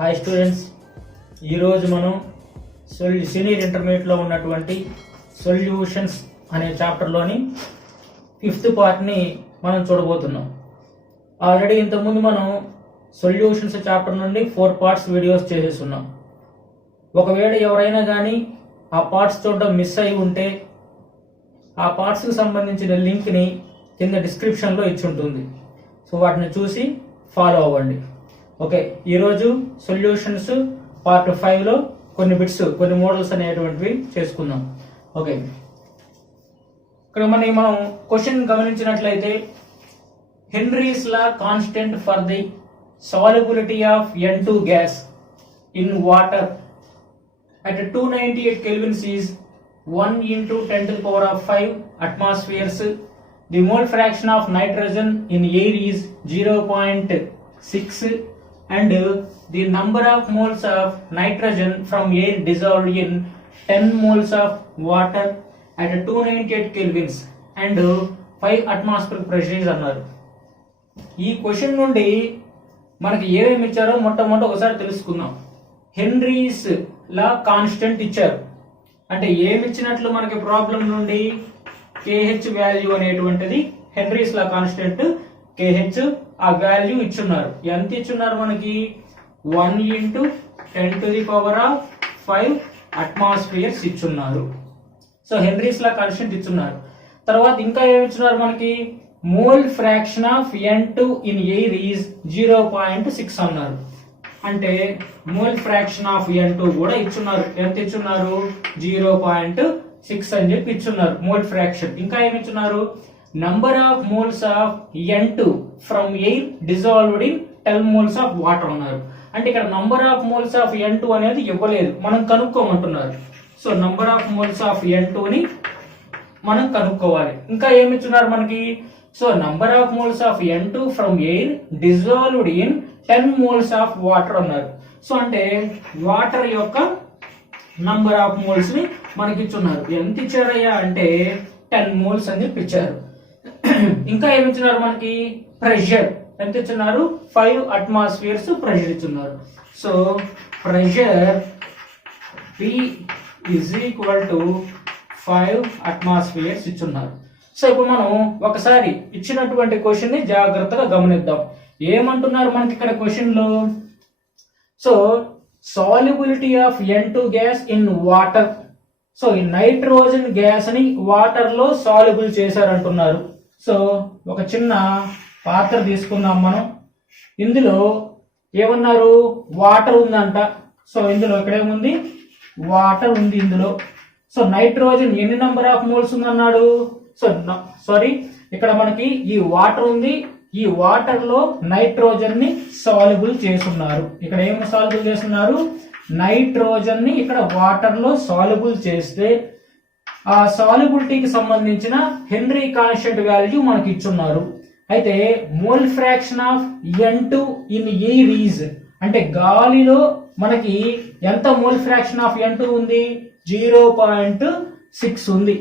Hi students, ఈరోజు మనం senior ఇంటర్మీడియట్లో ఉన్నటువంటి సొల్యూషన్స్ అనే చాప్టర్లోని 5th పార్ట్ని మనం చూడబోతున్నాం. ఆల్రెడీ ఇంతకుముందు మనం సొల్యూషన్స్ చాప్టర్ నుండి 4 పార్ట్స్ వీడియోస్ చేసేస్తున్నాం. ఒకవేళ ఎవరైనా కానీ ఆ పార్ట్స్ చూడడం మిస్ అయి ఉంటే ఆ పార్ట్స్కి సంబంధించిన లింక్ని కింద డిస్క్రిప్షన్లో ఇచ్చి ఉంటుంది. సో వాటిని చూసి ఫాలో అవ్వండి. ఓకే, ఈరోజు సొల్యూషన్స్ పార్ట్ 5లో కొన్ని బిట్స్, కొన్ని మోడల్స్ అనేటువంటివి చేసుకుందాం. ఓకే, ఇక్కడ మనం క్వశ్చన్ గమనించినట్లయితే Henry's law constant for the solubility of N2 gas in water at 298 kelvins is 1 into 10 to the power of 5 atmospheres. The mole fraction of nitrogen in air is 0.6 and the number of moles of nitrogen from air dissolved in 10 moles of water at 298 kelvins and 5 atmospheric pressure అన్నారు. ఈ question నుండి మనకి ఏమేమి ఇచ్చారో మొట్టమొదటి ఒకసారి తెలుసుకుందాం. Henry's law constant ఇచ్చారు అంటే ఏమి ఇచ్చినట్లు మనకి ప్రాబ్లం నుండి KH వాల్యూ అనేటువంటిది హెన్రీస్ లా కాన్స్టెంట్ KH ఆ వాల్యూ ఇచ్చున్నారు. ఎంత ఇచ్చున్నారు మనకి 1 into 10 to the power of 5 atmospheres ఇచ్చున్నారు. సో హెన్రీస్ లా కాన్స్టెంట్ ఇచ్చున్నారు. తర్వాత ఇంకా ఏమి ఇచ్చున్నారు మనకి mole fraction of N2 in air is 0.6 అన్నారు. అంటే మోల్ ఫ్రాక్షన్ ఆఫ్ N2 కూడా ఇచ్చున్నారు. ఎంత ఇచ్చున్నారు 0.6 అని చెప్పి ఇచ్చున్నారు మోల్ ఫ్రాక్షన్. ఇంకా ఏమి ఇచ్చున్నారు number of moles of N2 from air dissolved in 10 moles of water అన్నారు. అంటే ఇక్కడ number of moles of N2 అనేది ఇవ్వలేదు, మనం కనుక్కోమంటున్నారు. So number of moles of N2 ని మనం కనుక్కోవాలి. ఇంకా ఏమి ఇచ్చున్నారు మనకి so number of moles of N2 from air dissolved in 10 moles of water అన్నారు. సో అంటే వాటర్ యొక్క నంబర్ ఆఫ్ మోల్స్ ని మనకి ఇచ్చున్నారు. ఎంత ఇచ్చారయ్యా అంటే 10 మోల్స్ అని చెప్పి ఇచ్చారు. ఇంకా ఏమి ఇచ్చినారు మనకి ప్రెషర్ ఎంత ఇచ్చున్నారు 5 అట్మాస్ఫియర్స్ ప్రెషర్ ఇచ్చున్నారు. So pressure P is equal to 5 atmospheres ఇచ్చున్నారు. సో ఇప్పుడు మనం ఒకసారి ఇచ్చినటువంటి క్వశ్చన్ ని జాగ్రత్తగా గమనిద్దాం. ఏమంటున్నారు మనకి ఇక్కడ క్వశ్చన్ లో so solubility of N2 gas in water. So ఈ నైట్రోజన్ గ్యాస్ ని వాటర్ లో సాల్యుబుల్ చేశారంటున్నారు. సో ఒక చిన్న పాత్ర తీసుకుందాం మనం. ఇందులో ఏమన్నారు వాటర్ ఉందంట. సో ఇందులో ఇక్కడేముంది వాటర్ ఉంది ఇందులో. సో నైట్రోజన్ ఎన్ని నంబర్ ఆఫ్ మోల్స్ ఉందన్నాడు. సో సారీ ఇక్కడ మనకి ఈ వాటర్ ఉంది. ఈ వాటర్ లో నైట్రోజన్ ని సాల్యుబుల్ చేస్తున్నారు. ఇక్కడ ఏమి సాల్యుబుల్ చేస్తున్నారు నైట్రోజన్ ని ఇక్కడ వాటర్ లో సాల్యుబుల్ చేస్తే ఆ సాల్యుబిలిటీకి సంబంధించిన హెన్రీ కాన్స్టెంట్ వాల్యూ మనకి ఇచ్చున్నారు. అయితే mole fraction of N2 in air is అంటే గాలిలో మనకి ఎంత మోల్ ఫ్రాక్షన్ ఆఫ్ N2 ఉంది 0.6 ఉంది.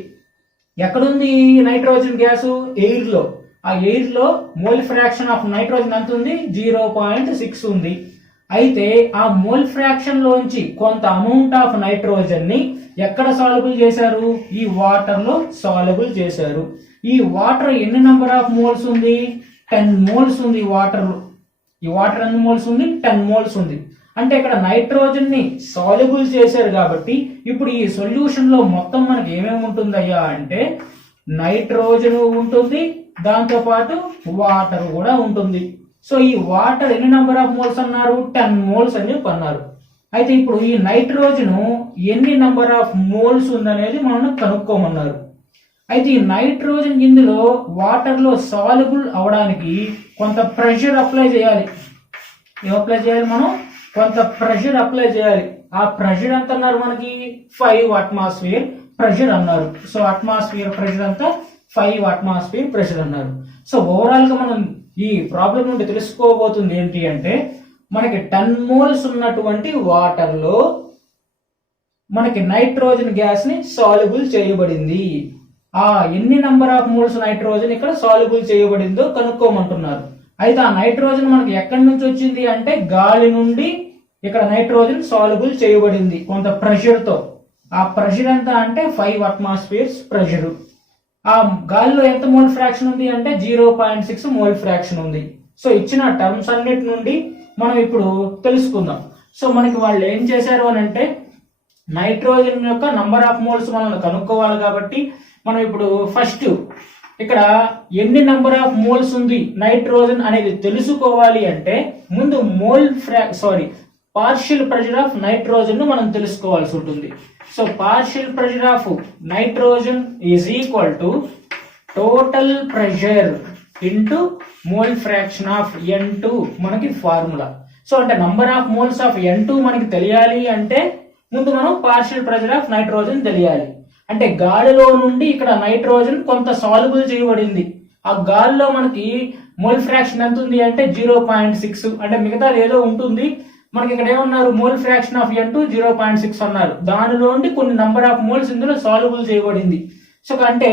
ఎక్కడుంది నైట్రోజన్ గ్యాస్ ఎయిర్ లో. ఆ ఎయిర్ లో మోల్ ఫ్రాక్షన్ ఆఫ్ నైట్రోజన్ ఎంత ఉంది 0.6 ఉంది. అయితే ఆ మోల్ ఫ్రాక్షన్ లోంచి కొంత అమౌంట్ ఆఫ్ నైట్రోజన్ ని ఎక్కడ సాల్యుబుల్ చేశారు ఈ వాటర్ లో సాల్యుబుల్ చేశారు. ఈ వాటర్ ఎన్ని నంబర్ ఆఫ్ మోల్స్ ఉంది 10 మోల్స్ ఉంది వాటర్ లో. ఈ వాటర్ ఎన్ని మోల్స్ ఉంది 10 మోల్స్ ఉంది. అంటే ఇక్కడ నైట్రోజన్ ని సాల్యుబుల్ చేశారు కాబట్టి ఇప్పుడు ఈ సొల్యూషన్ లో మొత్తం మనకి ఏమేమి ఉంటుందయ్యా అంటే నైట్రోజన్ ఉంటుంది, దాంతో పాటు వాటర్ కూడా ఉంటుంది. సో ఈ వాటర్ ఎన్ని నంబర్ ఆఫ్ మోల్స్ అన్నారు 10 మోల్స్ అని చెప్పి అన్నారు. అయితే ఇప్పుడు ఈ నైట్రోజన్ ఎన్ని నంబర్ ఆఫ్ మోల్స్ ఉందనేది మనం కనుక్కోమన్నారు. అయితే ఈ నైట్రోజన్ ఇందులో వాటర్ లో సాల్యుబుల్ అవడానికి కొంత ప్రెషర్ అప్లై చేయాలి. ఏం అప్లై చేయాలి మనం కొంత ప్రెషర్ అప్లై చేయాలి. ఆ ప్రెషర్ ఎంత అన్నారు మనకి 5 అట్మాస్ఫియర్ ప్రెషర్ అన్నారు. సో అట్మాస్ఫియర్ ప్రెషర్ అంతా 5 అట్మాస్ఫియర్ ప్రెషర్ అన్నారు. సో ఓవరాల్ గా మనం ఈ ప్రాబ్లం నుండి తెలుసుకోబోతుంది ఏంటి అంటే మనకి 10 మోల్స్ ఉన్నటువంటి వాటర్ లో మనకి నైట్రోజన్ గ్యాస్ ని సాల్యుబుల్ చేయబడింది. ఆ ఎన్ని నంబర్ ఆఫ్ మోల్స్ నైట్రోజన్ ఇక్కడ సాల్యుబుల్ చేయబడిందో కనుక్కోమంటున్నారు. అయితే ఆ నైట్రోజన్ మనకి ఎక్కడి నుంచి వచ్చింది అంటే గాలి నుండి ఇక్కడ నైట్రోజన్ సాల్యుబుల్ చేయబడింది కొంత ప్రెషర్ తో. ఆ ప్రెషర్ ఎంత అంటే 5 అట్మాస్ఫియర్స్ ప్రెషర్. ఆ గాలిలో ఎంత మోల్ ఫ్రాక్షన్ ఉంది అంటే 0.6 మోల్ ఫ్రాక్షన్ ఉంది. సో ఇచ్చిన టర్మ్స్ అన్నిటి నుండి మనం ఇప్పుడు తెలుసుకుందాం. సో మనకి వాళ్ళు ఏం చేశారు అని అంటే నైట్రోజన్ యొక్క నంబర్ ఆఫ్ మోల్స్ మనం కనుక్కోవాలి కాబట్టి మనం ఇప్పుడు ఫస్ట్ ఇక్కడ ఎన్ని నంబర్ ఆఫ్ మోల్స్ ఉంది నైట్రోజన్ అనేది తెలుసుకోవాలి అంటే ముందు పార్షియల్ ప్రెషర్ ఆఫ్ నైట్రోజన్ ను మనం తెలుసుకోవాల్సి ఉంటుంది. So partial pressure of nitrogen is equal to total pressure into mole fraction of N2 మనకి ఫార్ములా. సో అంటే number of moles of N2 మనకి తెలియాలి అంటే ముందు మనం పార్షియల్ ప్రెషర్ ఆఫ్ నైట్రోజన్ తెలియాలి. అంటే గాలిలో నుండి ఇక్కడ నైట్రోజన్ కొంత సాల్యుబుల్ చేయబడింది. ఆ గాలిలో మనకి మోల్ ఫ్రాక్షన్ ఎంత ఉంది అంటే 0.6, అంటే మిగతాది ఏదో ఉంటుంది. మనకి ఇక్కడ ఏమన్నారు, మోల్ ఫ్రాక్షన్ ఆఫ్ N2 0.6 అన్నారు. దానిలో నుండి కొన్ని నంబర్ ఆఫ్ మోల్స్ ఇందులో సాల్యుబుల్ చేయబడింది. సో అంటే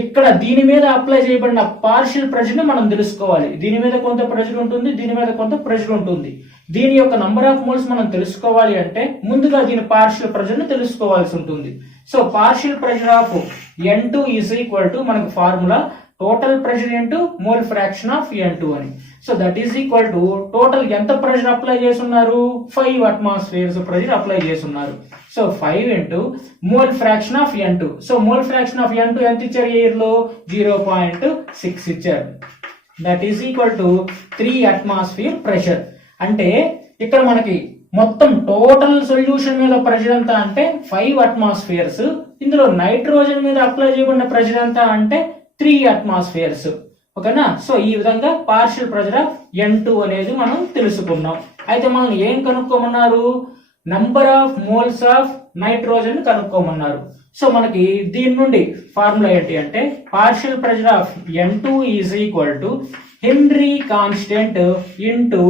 ఇక్కడ దీని మీద అప్లై చేయబడిన పార్షియల్ ప్రెషర్ ని మనం తెలుసుకోవాలి. దీని మీద కొంత ప్రెషర్ ఉంటుంది, దీని మీద కొంత ప్రెషర్ ఉంటుంది. దీని యొక్క నంబర్ ఆఫ్ మోల్స్ మనం తెలుసుకోవాలి అంటే ముందుగా దీని పార్షియల్ ప్రెషర్ ని తెలుసుకోవాల్సి ఉంటుంది. So partial pressure of N2 is equal to మనకి formula total pressure into mole fraction of N2 అని. So that is equal to total ఎంత ప్రెషర్ అప్లై చేస్తున్నారు, 5 అట్మాస్ఫియర్స్ ప్రెషర్ అప్లై చేస్తున్నారు. So 5 into mole fraction of N2. So mole fraction of N2 ఎంత ఇచ్చారు, air లో 0.6 ఇచ్చారు. That is equal to 3 atmosphere pressure. అంటే ఇక్కడ మనకి మొత్తం టోటల్ సొల్యూషన్ మీద ప్రెషర్ ఎంత అంటే 5 అట్మాస్ఫియర్స్. ఇందులో నైట్రోజన్ మీద అప్లై చేయబడిన ప్రెషర్ ఎంత అంటే 3 అట్మాస్ఫియర్స్. ఓకేనా. సో ఈ విధంగా పార్షియల్ ప్రెషర్ ఆఫ్ N2 అనేది మనం తెలుసుకున్నాం. అయితే మనం ఏం కనుక్కోమన్నారు, number of moles of nitrogen కనుక్కోమన్నారు. సో మనకి దీని నుండి ఫార్ములా ఏంటి అంటే partial pressure of N2 is equal to Henry constant into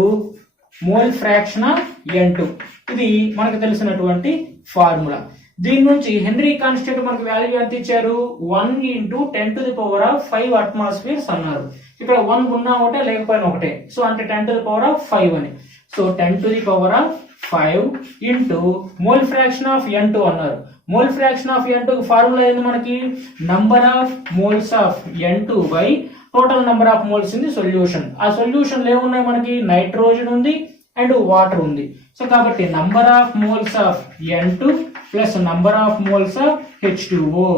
mole fraction of N2. ఇది మనకు తెలిసినటువంటి ఫార్ములా. దీని నుంచి హెన్రీ కాన్స్టెంట్ మనకు వాల్యూ ఎంత ఇచ్చారు, 1 ఇంటూ 10⁵ అట్మాస్ఫియర్స్ అన్నారు. ఇక్కడ 1 ఉన్నా ఒకటే లేకపోయినా ఒకటే. సో అంటే 10⁵ అని. So 10⁵ into mole fraction of N2 అన్నారు. Mole fraction of N2 formula ఏంది మనకి, number of moles of N2 by total number of moles in the solution. ఆ సొల్యూషన్ ఏమున్నాయి మనకి, నైట్రోజన్ ఉంది అండ్ వాటర్ ఉంది. సో కాబట్టి number of moles of N2 plus number of moles of H2O.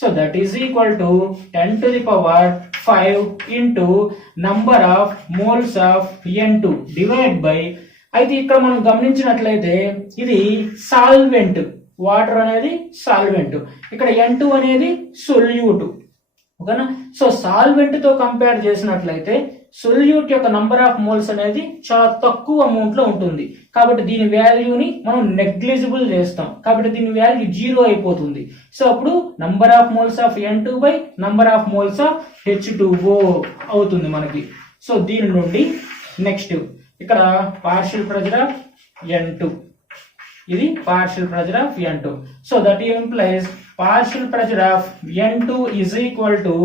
So that is equal to 10⁵ into number of moles of N2 divide by. అయితే ఇక్కడ మనం గమనించినట్లయితే ఇది సాల్వెంట్, వాటర్ అనేది సాల్వెంట్, ఇక్కడ N2 అనేది సొల్యూట్. ఓకేనా. సో సాల్వెంట్ తో కంపేర్ చేసినట్లయితే సొల్యూట్ యొక్క నంబర్ ఆఫ్ మోల్స్ అనేది చాలా తక్కువ అమౌంట్ లో ఉంటుంది. కాబట్టి దీని వాల్యూని మనం నెగ్లిజిబుల్ చేస్తాం. కాబట్టి దీని వాల్యూ 0 అయిపోతుంది. సో అప్పుడు number of moles of N2 by number of moles of H2O అవుతుంది మనకి. సో దీని నుండి నెక్స్ట్ ఇక్కడ పార్షియల్ ప్రెషర్ ఆఫ్ N2, ఇది partial pressure of N2. So that implies partial pressure of N2 is equal to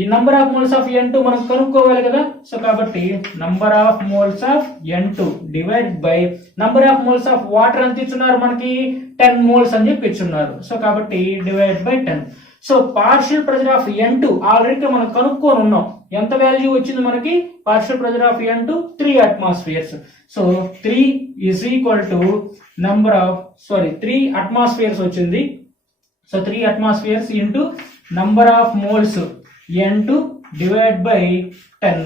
ఈ number of moles of N2 మనం కనుక్కోవాలి కదా. సో కాబట్టి number of moles of N2 divide by number of moles of water ఎంత ఇచ్చున్నారు మనకి, 10 moles అని చెప్పి ఇచ్చున్నారు. సో కాబట్టి divide by 10. So partial pressure of N2 already మనం కనుక్కొని ఉన్నాం. ఎంత వాల్యూ వచ్చింది మనకి, partial pressure of N2 3 atmospheres. So 3 is equal to 3 atmospheres వచ్చింది. So 3 atmospheres into number of moles N2 divide by 10.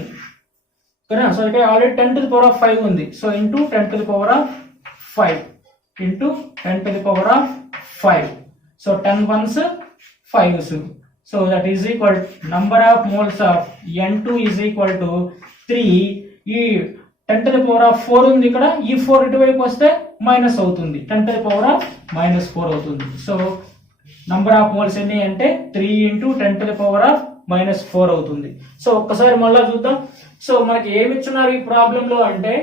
So ఇక్కడ ఆల్రెడీ 10⁵ ఉంది. So into 10⁵ into 10⁵. So 10 ones 5s. So that is equal number of moles of N2 is equal to 3. ఈ 10⁴ ఉంది ఇక్కడ, ఈ 4 ఇటువైపు వస్తే minus అవుతుంది, 10⁻⁻4 అవుతుంది. సో నంబర్ ఆఫ్ మోల్స్ ఎన్ని అంటే 3 ఇంటూ 10⁻⁻4 అవుతుంది. సో ఒక్కసారి మళ్ళా చూద్దాం. సో మనకి ఏమి ఇచ్చున్నారు ఈ ప్రాబ్లం లో అంటే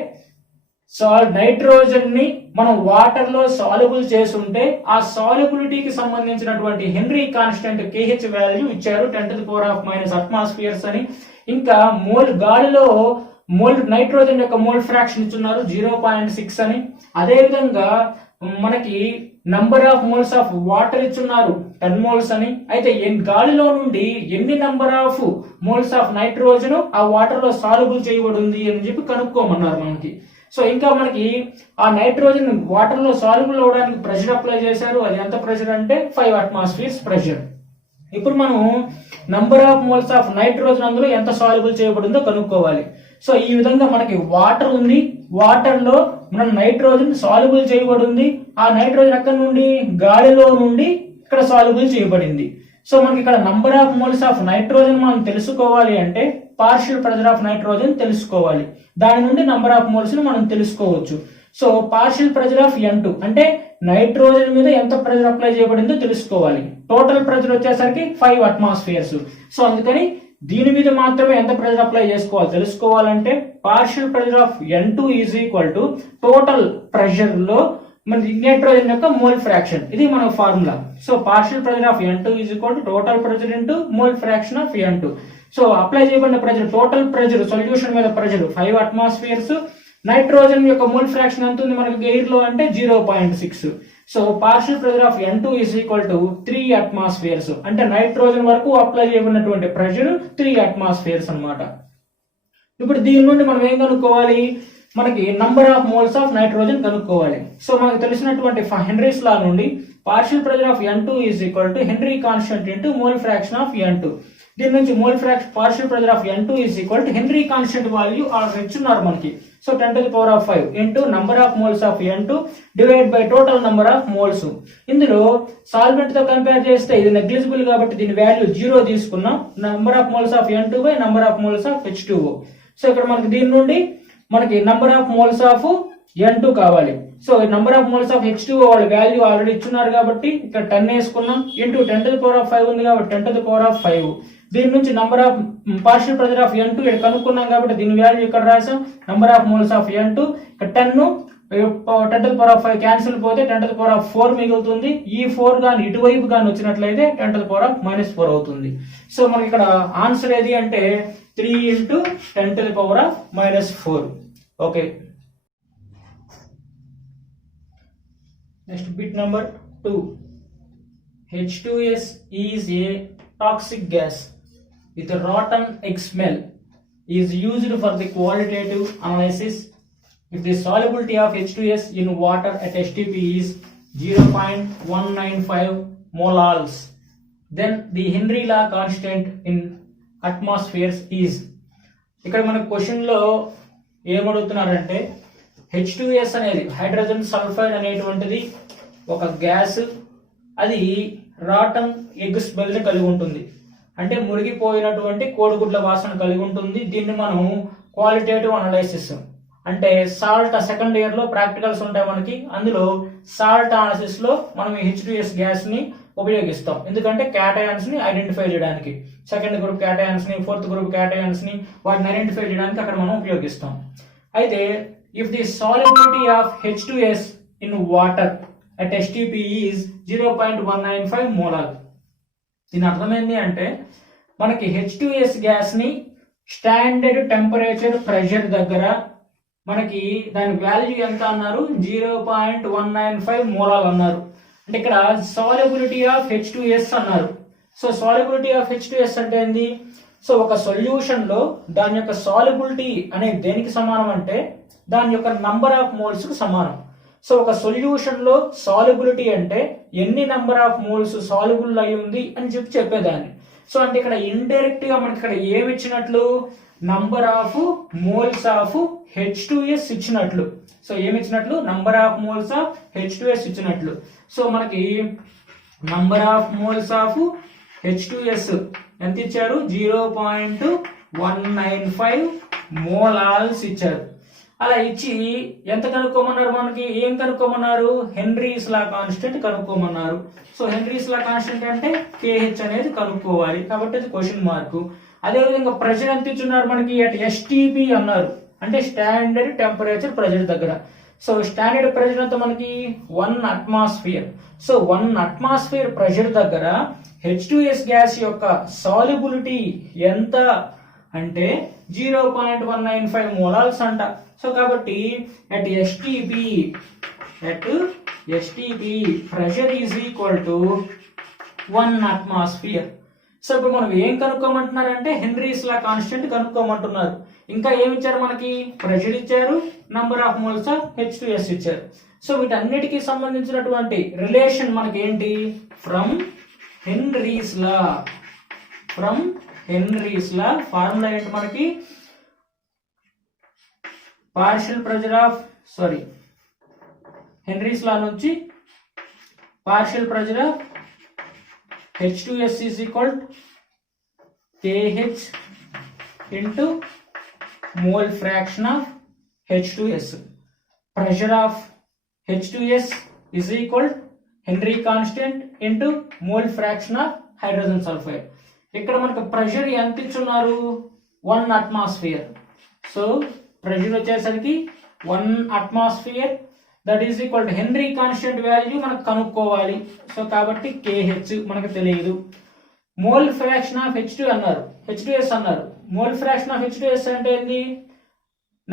నైట్రోజన్ ని మనం వాటర్ లో సాల్యుబుల్ చేసుంటే ఆ సాల్యుబిలిటీకి సంబంధించినటువంటి హెన్రీ కాన్స్టెంట్ KH వాల్యూ ఇచ్చారు 10⁻⁻ అట్మాస్ఫియర్స్ అని. ఇంకా మోల్ గాలిలో నైట్రోజన్ యొక్క మోల్ ఫ్రాక్షన్ ఇచ్చున్నారు 0.6 అని. అదే విధంగా మనకి number of moles of water ఇచ్చున్నారు 10 మోల్స్ అని. అయితే గాలిలో నుండి ఎన్ని number of moles of nitrogen ఆ వాటర్ లో సాల్యుబుల్ చేయబడి ఉంది అని చెప్పి కనుక్కోమన్నారు మనకి. సో ఇంకా మనకి ఆ నైట్రోజన్ వాటర్ లో సాల్యుబుల్ అవడానికి ప్రెషర్ అప్లై చేశారు. అది ఎంత ప్రెషర్ అంటే 5 atmospheres ప్రెషర్. ఇప్పుడు మనం number of moles of nitrogen అందులో ఎంత సాల్యుబుల్ చేయబడిందో కనుక్కోవాలి. సో ఈ విధంగా మనకి వాటర్ ఉంది, వాటర్ లో మన నైట్రోజన్ సాల్యుబుల్ చేయబడి ఉంది. ఆ నైట్రోజన్ ఎక్కడ నుండి, గాలిలో నుండి ఇక్కడ సాల్యుబుల్ చేయబడింది. సో మనకి ఇక్కడ number of moles of nitrogen మనం తెలుసుకోవాలి అంటే పార్షియల్ ప్రెషర్ ఆఫ్ నైట్రోజన్ తెలుసుకోవాలి. దాని నుండి నంబర్ ఆఫ్ మోల్స్ ని మనం తెలుసుకోవచ్చు. So partial pressure of N2 అంటే నైట్రోజన్ మీద ఎంత ప్రెషర్ అప్లై చేయబడిందో తెలుసుకోవాలి. టోటల్ ప్రెషర్ వచ్చేసరికి 5 atmospheres. సో అందుకని దీని మీద మాత్రమే ఎంత ప్రెషర్ అప్లై చేసుకోవాలి తెలుసుకోవాలంటే partial pressure of N2 is equal to total pressure లో మన నైట్రోజన్ యొక్క మోల్ ఫ్రాక్షన్. ఇది మన formula. So partial pressure of N2 is equal to total pressure into mole fraction of N2. So apply చేయబడిన pressure, total pressure solution మీద pressure 5 atmospheres. Nitrogen యొక్క mole fraction ఎంత ఉంది మనకి ఎయిర్ లో అంటే 0.6. So partial pressure of N2 is equal to 3 atmospheres. అంటే nitrogen వరకు అప్లై చేయబడినటువంటి ప్రెషర్ 3 atmospheres అన్నమాట. ఇప్పుడు దీని నుండి మనం ఏం కనుక్కోవాలి, మనకి number of moles of nitrogen కనుక్కోవాలి. సో మనకు తెలిసినటువంటి హెన్రీస్ లా నుండి partial pressure of N2 is equal to Henry constant into mole fraction of N2. దీని నుంచి mole fraction partial pressure of N2 is equal to Henry constant value already ఇచ్చున్నారు మనకి. So 10⁵ into number of moles of N2 divide by total number of moles. ఇందులో solvent తో compare చేస్తే ఇది negligible కాబట్టి దీని వాల్యూ 0 తీసుకున్నాం. Number of moles of N2 by number of moles of H2O. So ఇక్కడ మనకి దీని నుండి మనకి number of moles of N2 కావాలి. So number of moles of H2O వాళ్ళ వాల్యూ ఆల్రెడీ ఇచ్చున్నారు కాబట్టి ఇక్కడ 10 వేసుకున్నాం. ఇంటూ 10⁵ ఉంది కాబట్టి 10⁵. దీని నుంచి number of partial pressure of N2 ఇక్కడ కనుక్కున్నాం కాబట్టి దీని వాల్యూ ఇక్కడ రాసాం. Number of moles of N2 ఇక్కడ 10⁵ క్యాన్సిల్ పోతే 10⁴ మిగులుతుంది. ఈ 4 గాని ఇటువైపు గాని వచ్చినట్లయితే 10⁻⁻4 అవుతుంది. సో మనకి ఇక్కడ ఆన్సర్ ఏది అంటే 3 into 10⁻⁻4. Okay, next bit number 2. H2S is a toxic gas with a rotten egg smell is used for the qualitative analysis. If the solubility of H2S in water at STP is 0.195 molals, then the Henry law constant in atmospheres is. ఇక్కడ మన question లో ఏమడుగుతున్నారంటే H2S అనేది hydrogen sulphide అనేటువంటిది ఒక gas, అది rotten egg smell ని కలిగి ఉంటుంది. అంటే మురిగిపోయినటువంటి కోడిగుడ్ల వాసన కలిగి ఉంటుంది. దీన్ని మనం క్వాలిటేటివ్ అనలైసిస్ అంటే సాల్ట్ సెకండ్ ఇయర్ లో ప్రాక్టికల్స్ ఉంటాయి మనకి. అందులో సాల్ట్ అనాలిసిస్ లో మనం H2S గ్యాస్ ని ఉపయోగిస్తాం. ఎందుకంటే క్యాటయాన్స్ ని ఐడెంటిఫై చేయడానికి, సెకండ్ గ్రూప్ క్యాటయాన్స్ ని, ఫోర్త్ గ్రూప్ క్యాటయాన్స్ ని వాటిని ఐడెంటిఫై చేయడానికి అక్కడ మనం ఉపయోగిస్తాం. అయితే if the solubility of H2S in water at STP is 0.195 molar. దీని అర్థమైంది అంటే మనకి H2S గ్యాస్ ని స్టాండర్డ్ టెంపరేచర్ ప్రెషర్ దగ్గర మనకి దాని వాల్యూ ఎంత అన్నారు, 0.195 మోలార్ అన్నారు. అంటే ఇక్కడ సాల్యుబిలిటీ ఆఫ్ H2S అన్నారు. సో సాల్యుబిలిటీ ఆఫ్ H2S అంటే ఏంది, సో ఒక సొల్యూషన్ లో దాని యొక్క సాల్యుబిలిటీ అనేది దేనికి సమానం అంటే దాని యొక్క నంబర్ ఆఫ్ మోల్స్ కు సమానం. సో ఒక సొల్యూషన్ లో సాల్యుబిలిటీ అంటే ఎన్ని నంబర్ ఆఫ్ మోల్స్ సాల్యుబుల్ అయి ఉంది అని చెప్పేదాన్ని. సో అంటే ఇక్కడ ఇండైరెక్ట్ గా మనకి ఇక్కడ ఏమి ఇచ్చినట్లు, number of moles of H2S ఇచ్చినట్లు. సో ఏమి ఇచ్చినట్లు, number of moles of H2S ఇచ్చినట్లు. సో మనకి number of moles of H2S ఎంత ఇచ్చారు, 0.195 మోలాల్స్ ఇచ్చారు. అలా ఇచ్చి ఎంత కనుక్కోమన్నారు, మనకి ఏం కనుక్కోమన్నారు, Henry's law constant కనుక్కోమన్నారు. So Henry's law constant అంటే KH అనేది కనుక్కోవాలి కాబట్టి అది క్వశ్చన్ మార్క్. అదేవిధంగా ప్రెషర్ ఎంత ఇచ్చున్నారు మనకి, అట్ STP అన్నారు, అంటే స్టాండర్డ్ టెంపరేచర్ ప్రెషర్ దగ్గర. సో స్టాండర్డ్ ప్రెషర్ అంతా మనకి 1 atmosphere. సో 1 atmosphere ప్రెషర్ దగ్గర H2S గ్యాస్ యొక్క సాల్యుబిలిటీ ఎంత అంటే 0.195 మోలాల్స్ అంట. సో కాబట్టి at STP pressure is equal to 1 atmosphere. So ఇప్పుడు మనం ఏం కనుక్కోమంటున్నారంటే హెన్రీస్ లా కాన్స్టెంట్ కనుక్కోమంటున్నారు. ఇంకా ఏమి ఇచ్చారు మనకి? ప్రెషర్ ఇచ్చారు, number of moles of H2S ఇచ్చారు. సో వీటన్నిటికీ సంబంధించినటువంటి రిలేషన్ మనకి ఏంటి? ఫ్రమ్ హెన్రీస్ లా ఫార్ములా ఏంటి మనకి? పార్షియల్ ప్రెషర్ ఆఫ్ హెన్రీస్ లా నుంచి partial pressure of H2S is equal to KH into mole fraction of H2S. Pressure of H2S is equal to Henry constant into mole fraction of hydrogen sulfide. ఇక్కడ మనకు pressure ఎంత ఇచ్చున్నారు? 1 atmosphere. So pressure వచ్చేసరికి 1 atmosphere, that is equal to Henry constant value మనకు కనుక్కోవాలి. So కాబట్టి KH మనకు తెలియదు. మోల్ ఫ్రాక్షన్ ఆఫ్ H2S అన్నారు. మోల్ ఫ్రాక్షన్ ఆఫ్ H2S అంటే ఏంది?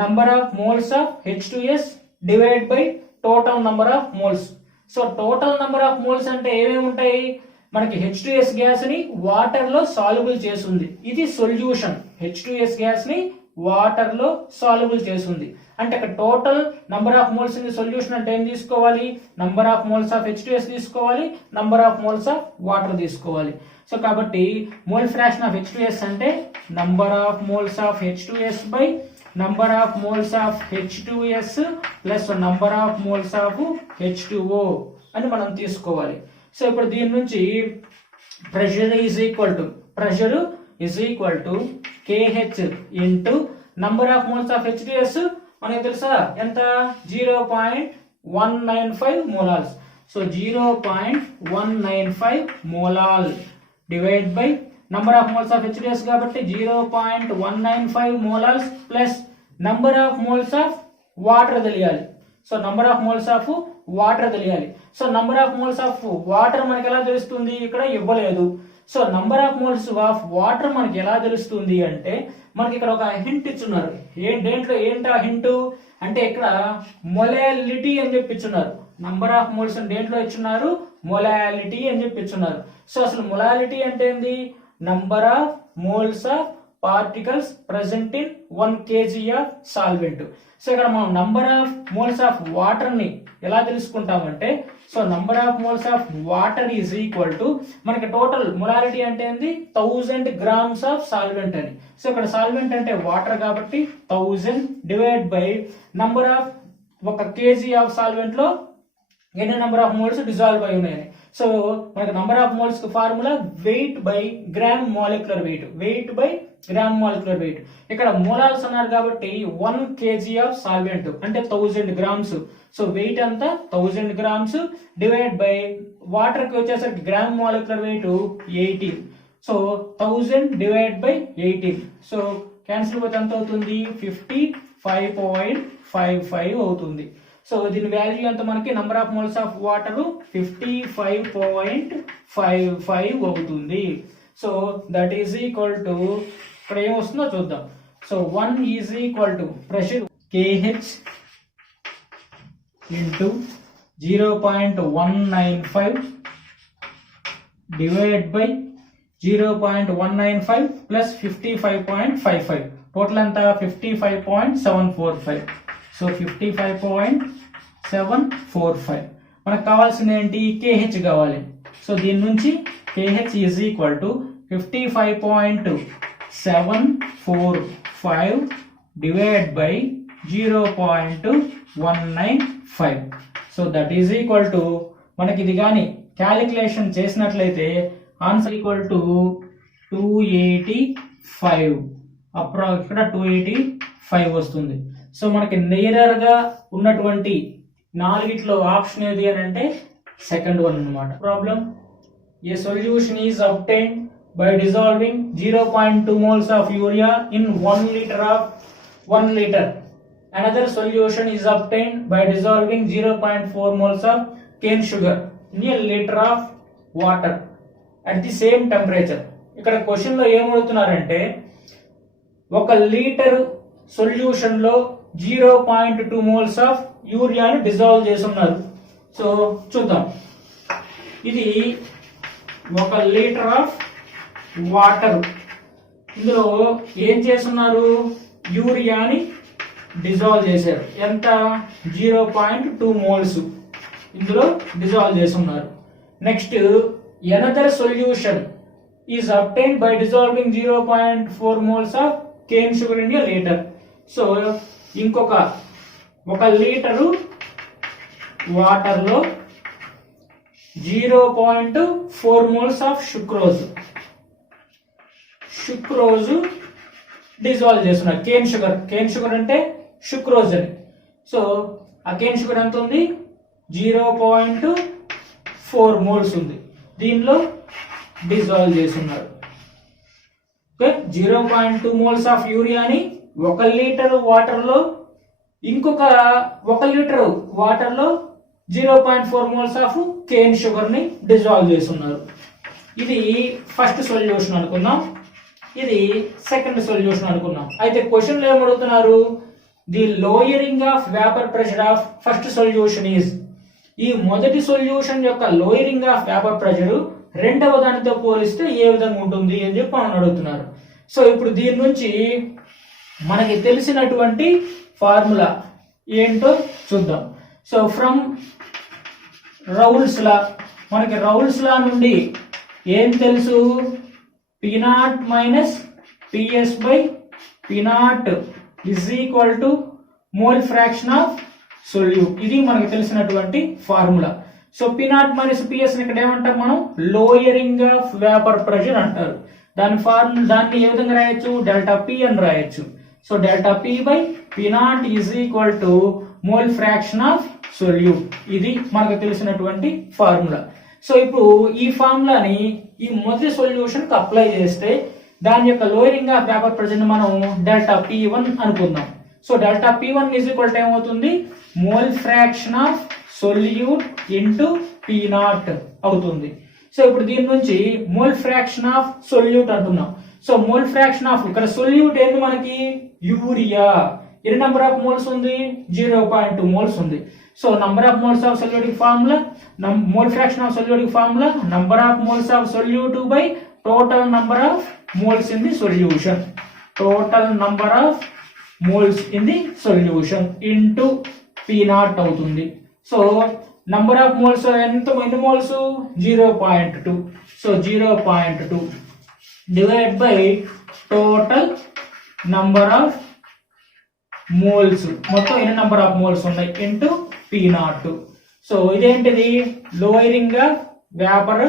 Number of moles of H2S divide by total number of moles. So total number of moles అంటే ఏమేమి ఉంటాయి? మనకి H2S గ్యాస్ ని వాటర్ లో సాల్యుబుల్ చేస్తుంది. ఇది సొల్యూషన్. H2S గ్యాస్ ని వాటర్ లో సాల్యుబుల్ చేస్తుంది అంటే అక్కడ total number of moles in the solution అంటే ఏం తీసుకోవాలి? Number of moles of H2S తీసుకోవాలి, number of moles of water తీసుకోవాలి. సో కాబట్టి మోల్ ఫ్రాక్షన్ ఆఫ్ H2S అంటే number of moles of H2S by number of moles of H2S plus number of moles of H2O అని మనం తీసుకోవాలి. So ఇప్పుడు దీని నుంచి pressure is equal to KH into number of moles of H2S మనకి తెలుసా ఎంత? 0.195 molals. So 0.195 molal divide by number of moles of H2S కాబట్టి 0.195 molals plus number of moles of water తెలియాలి. So number of moles of water తెలియాలి. So number of moles of water మనకి ఎలా తెలుస్తుంది? ఇక్కడ ఇవ్వలేదు. So number of moles of water మనకి ఎలా తెలుస్తుంది అంటే మనకి ఇక్కడ ఒక హింట్ ఇచ్చున్నారు. దేంట్లో ఏంటి ఆ హింట్ అంటే ఇక్కడ మొలాలిటీ అని చెప్పి ఇచ్చున్నారు. నంబర్ ఆఫ్ మోల్స్ దేంట్లో ఇచ్చున్నారు? మొలాలిటీ అని చెప్పి ఇచ్చున్నారు. సో అసలు మొలాలిటీ అంటే ఏంది? Number of moles of particles present in 1 kg of solvent. So ఇక్కడ మనం number of moles of water ని ఎలా తెలుసుకుంటామంటే so number of moles of water is equal to మనకి టోటల్ మొలారిటీ అంటే ఏంది? 1000 grams ఆఫ్ సాల్వెంట్ అని. సో ఇక్కడ సాల్వెంట్ అంటే వాటర్ కాబట్టి 1000 divide by number of 1 kg of solvent లో ఎన్ని నెంబర్ ఆఫ్ మోల్స్ డిజాల్వ్ అయి ఉన్నాయని. సో మనకి నంబర్ ఆఫ్ మోల్స్ కి formula weight by gram molecular weight. ఇక్కడ మోలాల్స్ అన్నారు కాబట్టి 1 kg ఆఫ్ సాల్వెంట్ అంటే 1000 grams. సో వెయిట్ అంతా 1000 grams డివైడ్ బై వాటర్ కి వచ్చేసరికి gram molecular weight 18. So 1000 divide by 18. So cancel పోతే ఎంత అవుతుంది? 55.55 అవుతుంది. సో దీని వాల్యూ ఎంత మనకి? Number of moles of water 55.55 అవుతుంది. So that is equal to ఇక్కడ ఏమొస్తుందో చూద్దాం. So 1 is equal to pressure KH into 0.195 divide by 0.195 plus 55.55 total ఎంత? 55.745. సో 55.745 మనకు కావాల్సింది ఏంటి? KH కావాలి. సో దీని నుంచి KH is equal to 55.745 divide by 0.195. So that is equal to మనకి ఇది కానీ క్యాలిక్యులేషన్ చేసినట్లయితే ఆన్సర్ ఈక్వల్ టు 285. ఇక్కడ 285 వస్తుంది. సో మనకి నియరర్ గా ఉన్నటువంటి నాలుగిట్లో ఆప్షన్ ఏది అని అంటే సెకండ్ వన్ అన్నమాట. Problem a solution is obtained by dissolving 0.2 moles of urea in 1 liter. Another solution is obtained by dissolving 0.4 moles of cane sugar in a liter of water at the same temperature. ఇక్కడ question లో ఏం అడుగుతున్నారంటే 1 litre solution లో 0.2 moles of యూరియాని dissolve చేస్తున్నారు. So చూద్దాం. ఇది 1 litre of water, ఇందులో ఏం చేస్తున్నారు, యూరియాని డిజాల్వ్ చేశారు. ఎంత? 0.2 మోల్స్ ఇందులో డిజాల్వ్ చేస్తున్నారు. Next another solution is obtained by dissolving 0.4 moles of cane sugar in a litre. So ఇంకొక 1 లీటరు వాటర్ లో 0.4 మోల్స్ ఆఫ్ సుక్రోజ్ డిజాల్వ్ చేస్తున్నారు. కేన్ షుగర్ అంటే సుక్రోజ్ అని. సో ఆ కేన్ షుగర్ ఎంత ఉంది? 0.4 మోల్స్ ఉంది. దీనిలో డిజాల్వ్ చేస్తున్నారు. ఓకే, 0.2 మోల్స్ ఆఫ్ యూరియాని 1 లీటర్ వాటర్ లో, ఇంకొక 1 లీటర్ వాటర్ లో 0.4 మోల్స్ ఆఫ్ కేన్ షుగర్ ని డిజాల్వ్ చేస్తున్నారు. ఇది ఫస్ట్ సొల్యూషన్ అనుకున్నాం, ఇది సెకండ్ సొల్యూషన్ అనుకున్నాం. అయితే క్వశ్చన్ లో ఏమడుగుతున్నారు? The lowering of vapour pressure of first solution is. ఈ మొదటి సొల్యూషన్ యొక్క లోయరింగ్ ఆఫ్ వేపర్ ప్రెషర్ రెండవ దానితో పోలిస్తే ఏ విధంగా ఉంటుంది అని చెప్పి మనం అడుగుతున్నారు. సో ఇప్పుడు దీని నుంచి మనకి తెలిసినటువంటి ఫార్ములా ఏంటో చూద్దాం. సో ఫ్రమ్ రౌల్స్ లా, మనకి రౌల్స్ లా నుండి ఏం తెలుసు? P0 minus PS by P0 is equal to mole fraction of solute. ఇది మనకు తెలిసినటువంటి formula. So P0 minus PS ఇక్కడ ఏమంటాం మనం? లోయరింగ్ ఆఫ్ వేపర్ ప్రెషర్ అంటారు. దాన్ని ఏ విధంగా రాయొచ్చు? డెల్టా P అని రాయొచ్చు. So delta P by P0 is equal to mole fraction of solute. ఇది మనకు తెలిసినటువంటి ఫార్ములా. సో ఇప్పుడు ఈ ఫార్ములాని ఈ మొదటి సొల్యూషన్ కి అప్లై చేస్తే దాని యొక్క లోయరింగ్ ఆఫ్ వేపర్ ప్రెషర్ ని మనం డెల్టా P1 అనుకుందాం. So delta P1 is equal to ఏమవుతుంది? Mole fraction of solute into P0 అవుతుంది. సో ఇప్పుడు దీని నుంచి మోల్ ఫ్రాక్షన్ ఆఫ్ సొల్యూట్ అంటున్నాం. సో మోల్ ఫ్రాక్షన్ ఆఫ్, ఇక్కడ సొల్యూట్ ఏంది మనకి? యూరియా. ఎన్ని నెంబర్ ఆఫ్ మోల్స్ ఉంది? 0.2 మోల్స్ ఉంది. So number of moles of సొల్యూటిక్ ఫార్ములా, మోల్ ఫ్రాక్షన్ ఆఫ్ సొల్యూటిక్ formula, number of moles of solute by total number of moles in the solution. Total number of moles in the solution into P0 అవుతుంది. So number of moles ఎన్ని moles? 0.2. So 0.2 divide by total number of moles, మొత్తం ఎన్ని number of moles ఉన్నాయి, into P0. So ఇదేంటిది? Lowering of vapour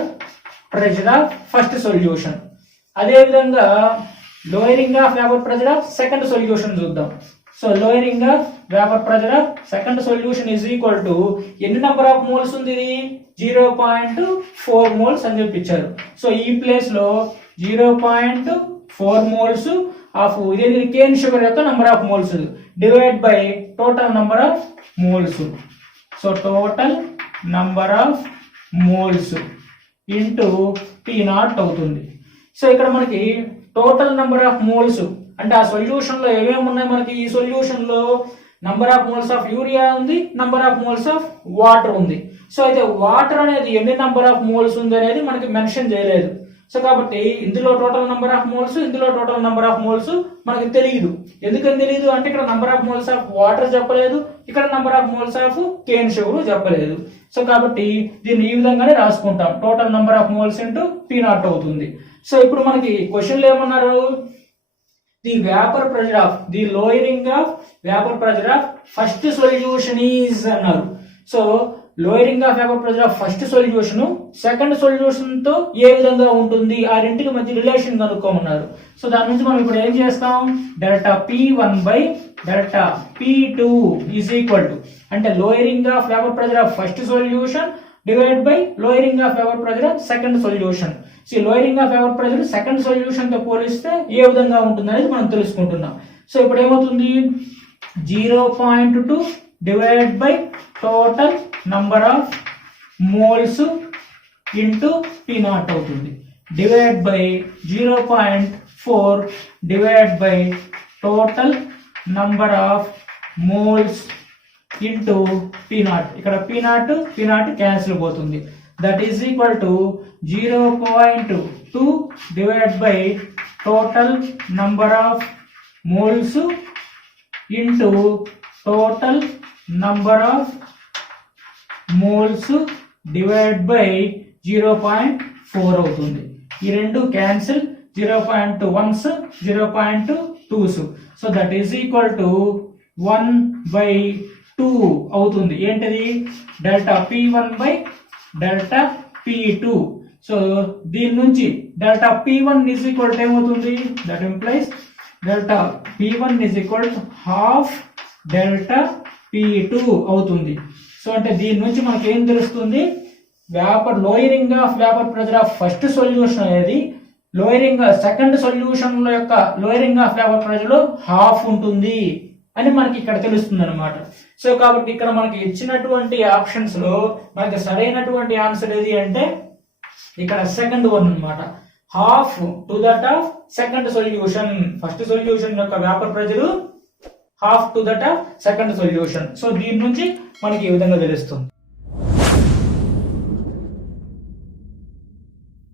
pressure of first solution. అదే విధంగా lowering of vapour pressure of second solution చూద్దాం. So lowering of vapour pressure of second solution is equal to ఎన్ని number of moles ఉంది? ఇది 0.4 moles అని చెప్పించారు. So ఈ ప్లేస్ లో 0.4 మోల్స్ ఆఫ్ ఇదేంటి? కేన్ షుగర్ యొక్క number of moles divide by total number of moles. So total number of moles into P0 అవుతుంది. సో ఇక్కడ మనకి టోటల్ నంబర్ ఆఫ్ మోల్స్ అంటే ఆ సొల్యూషన్ లో ఏమేమి ఉన్నాయి మనకి? ఈ సొల్యూషన్ లో number of moles of urea ఉంది, number of moles of water ఉంది. సో అయితే వాటర్ అనేది ఎన్ని నంబర్ ఆఫ్ మోల్స్ ఉంది అనేది మనకి మెన్షన్ చేయలేదు. సో కాబట్టి ఇందులో టోటల్ నంబర్ ఆఫ్ మోల్స్, ఇందులో టోటల్ నంబర్ ఆఫ్ మోల్స్ మనకి తెలియదు. ఎందుకని తెలియదు అంటే ఇక్కడ number of moles of water చెప్పలేదు, ఇక్కడ number of moles of cane sugar చెప్పలేదు. సో కాబట్టి దీన్ని ఈ విధంగానే రాసుకుంటాం. Total number of moles into P0 అవుతుంది. సో ఇప్పుడు మనకి క్వశ్చన్ లో ఏమన్నారు? The vapour pressure of the lowering of vapour pressure of first solution is అన్నారు. So lowering of vapour pressure of first solution second solution తో ఏ విధంగా ఉంటుంది, ఆ రెంటికి మధ్య రిలేషన్ కనుక్కోమన్నారు. సో దాని నుంచి మనం ఇప్పుడు ఏం చేస్తాం? Delta P1 by delta P2 is equal to, అంటే lowering of vapour pressure of first solution divide by lowering of vapour pressure of second solution. So lowering of vapour pressure second solution తో పోలిస్తే ఏ విధంగా ఉంటుంది అనేది మనం తెలుసుకుంటున్నాం. So ఇప్పుడు ఏమవుతుంది? 0.2 divide by total number of moles into P0 అవుతుంది. Divide by 4 divided by total number of moles into P0. ఇక్కడ P0 క్యాన్సిల్ పోతుంది. That is equal to 0.2 divided by total number of moles into total number of moles divided by 0.4 అవుతుంది. ఈ రెండు cancel 0.2 1s 0.2 2s. So that is equal to 1/2 అవుతుంది. ఏంటిది? Delta P1 by delta P2. So దీని నుంచి delta P1 is equal to ఏమవుతుంది? That implies delta P1 is equal to half delta P2 అవుతుంది. So అంటే దీని నుంచి మనకి ఏం తెలుస్తుంది? Lowering of vapour pressure of first solution అనేది సెకండ్ సొల్యూషన్ యొక్క లోయరింగ్ ఆఫ్ వేపర్ ప్రెజర్ లో హాఫ్ ఉంటుంది అని మనకి ఇక్కడ తెలుస్తుంది అనమాట. సో కాబట్టి ఇక్కడ మనకి ఇచ్చినటువంటి ఆప్షన్స్ లో మనకి సరైనటువంటి ఆన్సర్ ఏది అంటే ఇక్కడ సెకండ్ వన్ అన్నమాట. Half to that of second solution. First solution యొక్క vapour pressure half to that of second solution. So దీని నుంచి మనకి ఈ విధంగా తెలుస్తుంది.